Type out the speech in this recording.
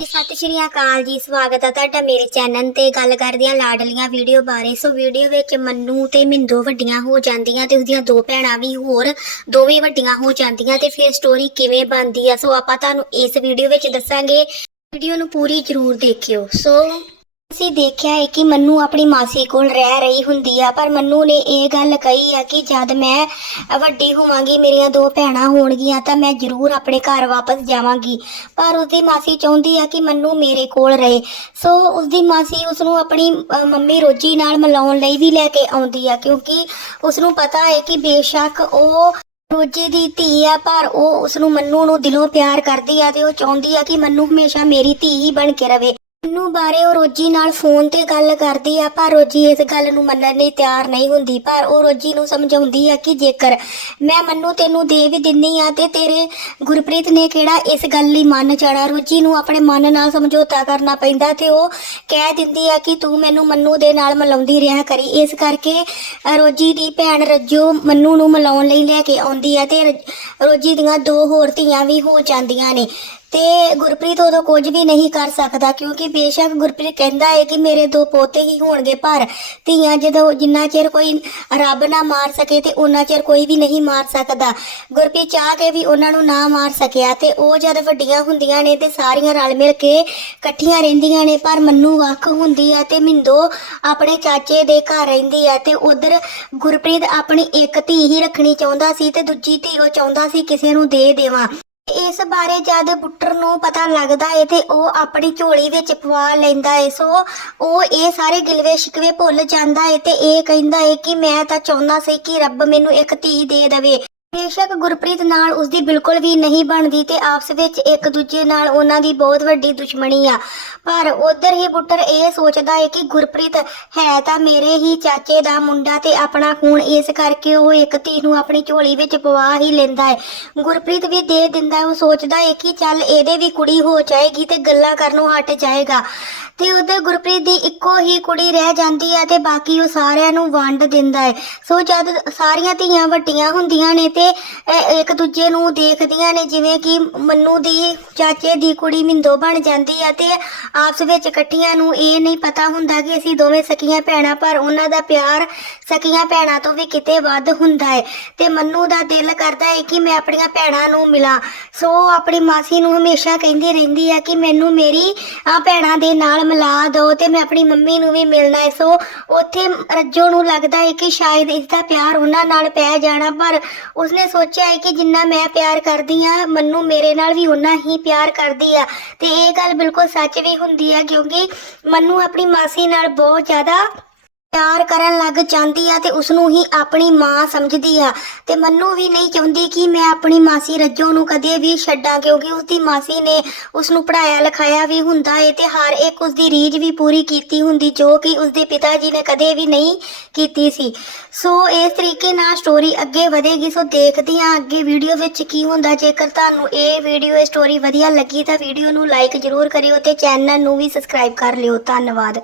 ਸਤਿ ਸ਼੍ਰੀ ਅਕਾਲ ਜੀ, ਸਵਾਗਤ ਹੈ ਤੁਹਾਡਾ ਮੇਰੇ ਚੈਨਲ ਤੇ। ਗੱਲ ਕਰਦੇ ਹਾਂ ਲਾਡਲੀਆਂ ਵੀਡੀਓ ਬਾਰੇ। ਸੋ ਵੀਡੀਓ ਵਿੱਚ ਮੰਨੂ ਤੇ ਮਿੰਦੋ ਵੱਡੀਆਂ ਹੋ ਜਾਂਦੀਆਂ ਤੇ ਉਸਦੀਆਂ ਦੋ ਭੈਣਾਂ ਵੀ ਹੋਰ, ਦੋਵੇਂ ਵੱਡੀਆਂ ਹੋ ਜਾਂਦੀਆਂ ਤੇ ਫਿਰ ਸਟੋਰੀ ਕਿਵੇਂ ਬਣਦੀ ਆ। ਸੋ ਆਪਾਂ ਤੁਹਾਨੂੰ ਇਸ ਵੀਡੀਓ ਵਿੱਚ ਦੱਸਾਂਗੇ। ਵੀਡੀਓ ਨੂੰ ਪੂਰੀ ਜ਼ਰੂਰ ਦੇਖਿਓ। ਸੋ ਅਸੀਂ ਦੇਖਿਆ ਹੈ ਕਿ ਮੰਨੂ ਆਪਣੀ ਮਾਸੀ ਕੋਲ ਰਹਿ ਰਹੀ ਹੁੰਦੀ ਆ ਪਰ ਮੰਨੂ ਨੇ ਇਹ ਗੱਲ ਕਹੀ ਆ ਕਿ ਜਦ ਮੈਂ ਵੱਡੀ ਹੋਵਾਂਗੀ ਮੇਰੀਆਂ ਦੋ ਭੈਣਾਂ ਹੋਣਗੀਆਂ ਤਾਂ ਮੈਂ ਜ਼ਰੂਰ ਆਪਣੇ ਘਰ ਵਾਪਸ ਜਾਵਾਂਗੀ। ਪਰ ਉਸਦੀ ਮਾਸੀ ਚਾਹੁੰਦੀ ਆ ਕਿ ਮੰਨੂ ਮੇਰੇ ਕੋਲ ਰਹੇ। ਸੋ ਉਸਦੀ ਮਾਸੀ ਉਸ ਨੂੰ ਆਪਣੀ ਅ, ਮੰਮੀ ਰੋਜੀ ਨਾਲ ਮਿਲਾਉਣ ਲਈ ਵੀ ਲੈ ਕੇ ਆਉਂਦੀ ਆ ਕਿਉਂਕਿ ਉਸ ਨੂੰ ਪਤਾ ਹੈ ਕਿ ਬੇਸ਼ੱਕ ਉਹ ਰੋਜੀ ਦੀ ਧੀ ਆ ਪਰ ਉਹ ਉਸ ਨੂੰ ਮੰਨੂ ਨੂੰ ਦਿਲੋਂ ਪਿਆਰ ਕਰਦੀ ਆ ਤੇ ਉਹ ਚਾਹੁੰਦੀ ਆ ਕਿ ਮੰਨੂ ਹਮੇਸ਼ਾ ਮੇਰੀ ਧੀ ਹੀ ਬਣ ਕੇ ਰਵੇ। ਮੰਨੂ ਬਾਰੇ ਉਹ ਰੋਜੀ ਨਾਲ ਫੋਨ ਤੇ ਗੱਲ ਕਰਦੀ ਆ, ਪਰ ਰੋਜੀ ਇਸ ਗੱਲ ਨੂੰ ਮੰਨਣ ਲਈ ਤਿਆਰ ਨਹੀਂ ਹੁੰਦੀ, ਪਰ ਉਹ ਰੋਜੀ ਨੂੰ ਸਮਝਾਉਂਦੀ ਆ ਕਿ ਜੇਕਰ ਮੈਂ ਮੰਨੂ ਤੈਨੂੰ ਦੇ ਵੀ ਦਿੰਨੀ ਆ ਤੇ ਤੇਰੇ ਗੁਰਪ੍ਰੀਤ ਨੇ ਕਿਹੜਾ ਇਸ ਗੱਲ ਲਈ ਮੰਨ ਜਾਣਾ? ਰੋਜੀ ਨੂੰ ਆਪਣੇ ਮਨ ਨਾਲ ਸਮਝੌਤਾ ਕਰਨਾ ਪੈਂਦਾ ਤੇ ਉਹ ਕਹਿ ਦਿੰਦੀ ਆ ਕਿ ਤੂੰ ਮੈਨੂੰ ਮੰਨੂ ਦੇ ਨਾਲ ਮਿਲਾਉਂਦੀ ਰਿਹਾ ਕਰੀ। ਇਸ ਕਰਕੇ ਰੋਜੀ ਦੀ ਭੈਣ ਰੱਜੋ ਮੰਨੂ ਨੂੰ ਮਿਲਾਉਣ ਲਈ ਲੈ ਕੇ ਆਉਂਦੀ ਆ ਤੇ ਰੋਜੀ ਦੀਆਂ ਦੋ ਹੋਰ ਧੀਆਂ ਵੀ ਹੋ ਜਾਂਦੀਆਂ ਨੇ। ਤੇ ਗੁਰਪ੍ਰੀਤ ਉਦੋਂ ਕੁਝ ਵੀ ਨਹੀਂ ਕਰ ਸਕਦਾ ਕਿਉਂਕਿ ਬੇਸ਼ੱਕ ਗੁਰਪ੍ਰੀਤ ਕਹਿੰਦਾ ਹੈ ਕਿ ਮੇਰੇ ਦੋ ਪੋਤੇ ਹੀ ਹੋਣਗੇ, ਪਰ ਧੀਆਂ ਜਦੋਂ ਜਿੰਨਾ ਚਿਰ ਕੋਈ ਰੱਬ ਨਾ ਮਾਰ ਸਕੇ ਤੇ ਉਹਨਾਂ ਚਿਰ ਕੋਈ ਵੀ ਨਹੀਂ ਮਾਰ ਸਕਦਾ। ਗੁਰਪ੍ਰੀਤ ਚਾਹ ਕੇ ਵੀ ਉਹਨਾਂ ਨੂੰ ਨਾ ਮਾਰ ਸਕਿਆ ਤੇ ਉਹ ਜਦ ਵੱਡੀਆਂ ਹੁੰਦੀਆਂ ਨੇ ਤੇ ਸਾਰੀਆਂ ਰਲ ਮਿਲ ਕੇ ਇਕੱਠੀਆਂ ਰਹਿੰਦੀਆਂ ਨੇ, ਪਰ ਮੰਨੂ ਵੱਖ ਹੁੰਦੀ ਹੈ ਤੇ ਮਿੰਦੋ ਆਪਣੇ ਚਾਚੇ ਦੇ ਘਰ ਰਹਿੰਦੀ ਹੈ ਤੇ ਉਧਰ ਗੁਰਪ੍ਰੀਤ ਆਪਣੀ ਇੱਕ ਧੀ ਹੀ ਰੱਖਣੀ ਚਾਹੁੰਦਾ ਸੀ ਤੇ ਦੂਜੀ ਧੀ ਉਹ ਚਾਹੁੰਦਾ ਸੀ ਕਿਸੇ ਨੂੰ ਦੇ ਦੇਵਾਂ। ਇਸ ਬਾਰੇ ਜਦ ਬੁੱਟਰ ਨੂੰ ਪਤਾ ਲੱਗਦਾ ਏ ਤੇ ਉਹ ਆਪਣੀ ਝੋਲੀ ਵਿੱਚ ਪਵਾ ਲੈਂਦਾ ਏ, ਸੋ ਉਹ ਇਹ ਸਾਰੇ ਗਿਲਵੇ ਸ਼ਿਕਵੇ ਭੁੱਲ ਜਾਂਦਾ ਏ ਤੇ ਇਹ ਕਹਿੰਦਾ ਏ ਕਿ ਮੈਂ ਤਾਂ ਚਾਹੁੰਦਾ ਸੀ ਕਿ ਰੱਬ ਮੈਨੂੰ ਇੱਕ ਧੀ ਦੇ ਦੇਵੇ। ਬੇਸ਼ੱਕ ਗੁਰਪ੍ਰੀਤ ਨਾਲ ਉਸਦੀ ਬਿਲਕੁਲ ਵੀ ਨਹੀਂ ਬਣਦੀ ਤੇ ਆਪਸ ਵਿੱਚ ਇੱਕ ਦੂਜੇ ਨਾਲ ਉਹਨਾਂ ਦੀ ਬਹੁਤ ਵੱਡੀ ਦੁਸ਼ਮਣੀ ਆ। ਪਰ ਉਧਰ ਹੀ ਬੁੱਟਰ ਇਹ ਸੋਚਦਾ ਹੈ ਕਿ ਗੁਰਪ੍ਰੀਤ ਹੈ ਤਾਂ ਮੇਰੇ ਹੀ ਚਾਚੇ ਦਾ ਮੁੰਡਾ ਤੇ ਆਪਣਾ ਖੂਨ ਇਸ ਕਰਕੇ ਉਹ ਇੱਕ ਧੀ ਨੂੰ ਆਪਣੀ ਝੋਲੀ ਵਿੱਚ ਪਵਾ ਹੀ ਲੈਂਦਾ ਹੈ ਗੁਰਪ੍ਰੀਤ ਵੀ ਦੇ ਦਿੰਦਾ, ਉਹ ਸੋਚਦਾ ਹੈ ਕਿ ਚੱਲ ਇਹਦੇ ਵੀ ਕੁੜੀ ਹੋ ਜਾਏਗੀ ਤੇ ਗੱਲਾਂ ਕਰਨੋਂ ਹਟ ਜਾਏਗਾ। ਤੇ ਉਧਰ ਗੁਰਪ੍ਰੀਤ ਦੀ ਇੱਕੋ ਹੀ ਕੁੜੀ ਰਹਿ ਜਾਂਦੀ ਹੈ ਤੇ ਬਾਕੀ ਉਹ ਸਾਰਿਆਂ ਨੂੰ ਵੰਡ ਦਿੰਦਾ ਹੈ। ਸੋ ਜਦ ਸਾਰੀਆਂ ਧੀਆਂ ਵੱਡੀਆਂ ਹੁੰਦੀਆਂ ਨੇ ਤੇ ਇੱਕ ਦੂਜੇ ਨੂੰ ਦੇਖਦੀਆਂ ਨੇ, ਜਿਵੇਂ ਕਿ ਮੰਨੂ ਦੀ ਚਾਚੇ ਦੀ ਕੁੜੀ ਮਿੰਦੋ ਬਣ ਜਾਂਦੀ ਹੈ ਤੇ ਆਪਸ ਵਿੱਚ ਇਕੱਠੀਆਂ ਨੂੰ ਇਹ ਨਹੀਂ ਪਤਾ ਹੁੰਦਾ ਕਿ ਅਸੀਂ ਦੋਵੇਂ ਸਕੀਆਂ ਭੈਣਾਂ, ਪਰ ਉਹਨਾਂ ਦਾ ਪਿਆਰ ਸਕੀਆਂ ਭੈਣਾਂ ਤੋਂ ਵੀ ਕਿਤੇ ਵੱਧ ਹੁੰਦਾ ਹੈ। ਤੇ ਮੰਨੂ ਦਾ ਦਿਲ ਕਰਦਾ ਹੈ ਕਿ ਮੈਂ ਆਪਣੀਆਂ ਭੈਣਾਂ ਨੂੰ ਮਿਲਾਂ। ਸੋ ਉਹ ਆਪਣੀ ਮਾਸੀ ਨੂੰ ਹਮੇਸ਼ਾ ਕਹਿੰਦੀ ਰਹਿੰਦੀ ਹੈ ਕਿ ਮੈਨੂੰ ਮੇਰੀ ਆ ਭੈਣਾਂ ਦੇ ਨਾਲ ਮਿਲਾ ਦਿਓ ਤੇ ਮੈਂ ਆਪਣੀ ਮੰਮੀ ਨੂੰ ਵੀ ਮਿਲਣਾ ਹੈ। ਸੋ ਉੱਥੇ ਰੱਜੋ ਨੂੰ ਲੱਗਦਾ ਹੈ ਕਿ ਸ਼ਾਇਦ ਇਸ ਦਾ ਪਿਆਰ ਉਹਨਾਂ ਨਾਲ ਪੈ ਜਾਣਾ, ਪਰ ਉਸਨੇ ਸੋਚਿਆ ਹੈ ਕਿ ਜਿੰਨਾ ਮੈਂ ਪਿਆਰ ਕਰਦੀ ਆ ਮੰਨੂ ਮੇਰੇ ਨਾਲ ਵੀ ਉਨਾ ਹੀ ਪਿਆਰ ਕਰਦੀ ਆ। ਤੇ ਇਹ ਗੱਲ ਬਿਲਕੁਲ ਸੱਚ ਵੀ ਹੁੰਦੀ ਆ ਕਿਉਂਕਿ ਮੰਨੂ ਆਪਣੀ ਮਾਸੀ ਨਾਲ ਬਹੁਤ ਜ਼ਿਆਦਾ ਪਿਆਰ ਕਰਨ ਲੱਗ ਜਾਂਦੀ ਆ ਤੇ ਉਸ ਨੂੰ ਹੀ ਆਪਣੀ ਮਾਂ ਸਮਝਦੀ ਆ। ਤੇ ਮੰਨੂ ਵੀ ਨਹੀਂ ਚਾਹੁੰਦੀ ਕਿ ਮੈਂ ਆਪਣੀ ਮਾਸੀ ਰੱਜੋ ਨੂੰ ਕਦੇ ਵੀ ਛੱਡਾਂ, ਕਿਉਂਕਿ ਉਸ ਦੀ ਮਾਸੀ ਨੇ ਉਸ ਨੂੰ ਪੜਾਇਆ ਲਿਖਾਇਆ ਵੀ ਹੁੰਦਾ ਏ ਤੇ ਹਰ ਇੱਕ ਉਸ ਦੀ ਰੀਝ ਵੀ ਪੂਰੀ ਕੀਤੀ ਹੁੰਦੀ, ਜੋ ਕਿ ਉਸ ਦੇ ਪਿਤਾ ਜੀ ਨੇ ਕਦੇ ਵੀ ਨਹੀਂ ਕੀਤੀ ਸੀ। ਸੋ ਇਸ ਤਰੀਕੇ ਨਾਲ ਸਟੋਰੀ ਅੱਗੇ ਵਧੇਗੀ, ਸੋ ਦੇਖਦੇ ਹਾਂ ਅੱਗੇ ਵੀਡੀਓ ਵਿੱਚ ਕੀ ਹੁੰਦਾ। ਜੇਕਰ ਤੁਹਾਨੂੰ ਇਹ ਵੀਡੀਓ ਇਹ ਸਟੋਰੀ ਵਧੀਆ ਲੱਗੀ ਤਾਂ ਵੀਡੀਓ ਨੂੰ ਲਾਈਕ ਜ਼ਰੂਰ ਕਰਿਓ ਤੇ ਚੈਨਲ ਨੂੰ ਵੀ ਸਬਸਕ੍ਰਾਈਬ ਕਰ ਲਿਓ। ਧੰਨਵਾਦ।